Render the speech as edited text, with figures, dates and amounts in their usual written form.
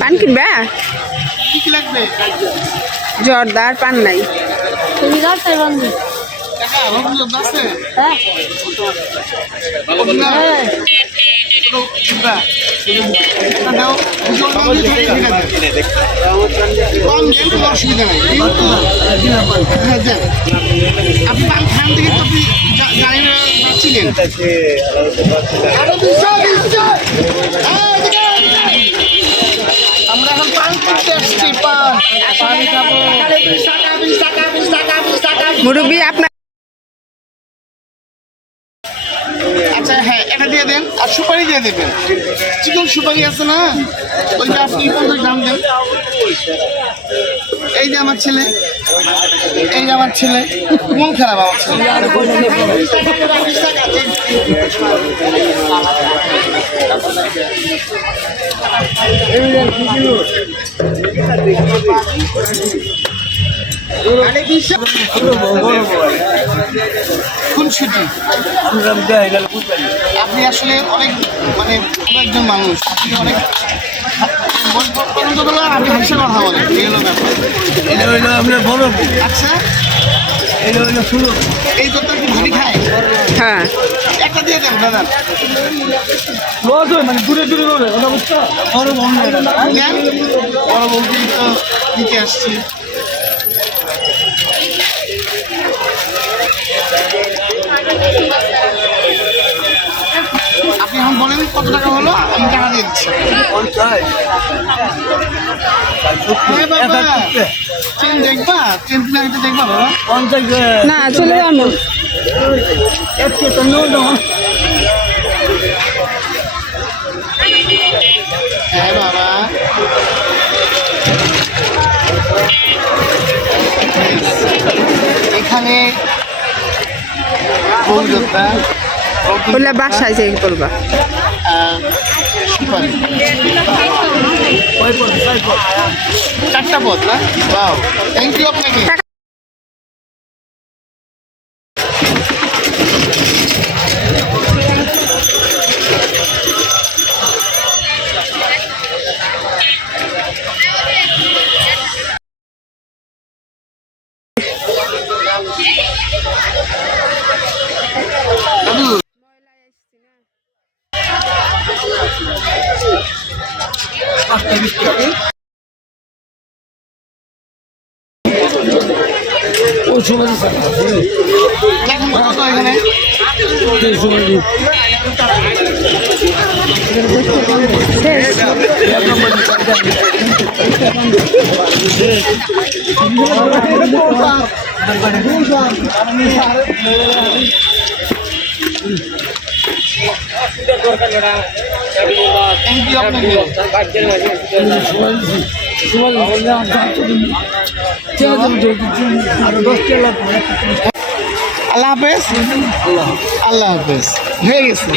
পান কিনবা জর্দার পান নাই অসুবিধা নাই আপনি পান খান থেকে তো আপনি জানেন যাচ্ছিলেন আমরা এখন পান কিনতে আসছি পান খাবো মুরব্বী আপনার আচ্ছা হ্যাঁ এটা দিয়ে দেন আর সুপারি দিয়ে দেবেন চিকন সুপারি আছে না ওইটা আপনি 50 গ্রাম দেন এই যে আমার ছেলে মন খারাপ আমার ছেলে খুনসুটি আপনি আসলে অনেক মানে একজন মানুষ আপনি অনেক আপনি হাসে কথা বলেন এই হলো ব্যাপার আপনার বড় আচ্ছা এটা হইলো শুরু এই দুধটা কি ভাবি খায় হ্যাঁ একটা দিয়ে দেন দাদা মানে দূরে দূরে বড় বন্ধ বড় বলতেই তো দিকে আসছি আপনি এখন বলেন কত টাকা হলো আমি টাকা দিয়ে দিচ্ছি ট্রেন দেখবা ট্রেন প্লেনটা দেখবা বাবা না চলে যাবো হ্যাঁ বাবা এখানে বললে বাসায় যাই করবা সুপারি 4টা পদ না বাও থ্যাংক ইউ আপনাকে এখানে থ্যাংক ইউ আপনাকে আল্লাহ হাফেজ আল্লাহ হাফেজ হয়ে গেছে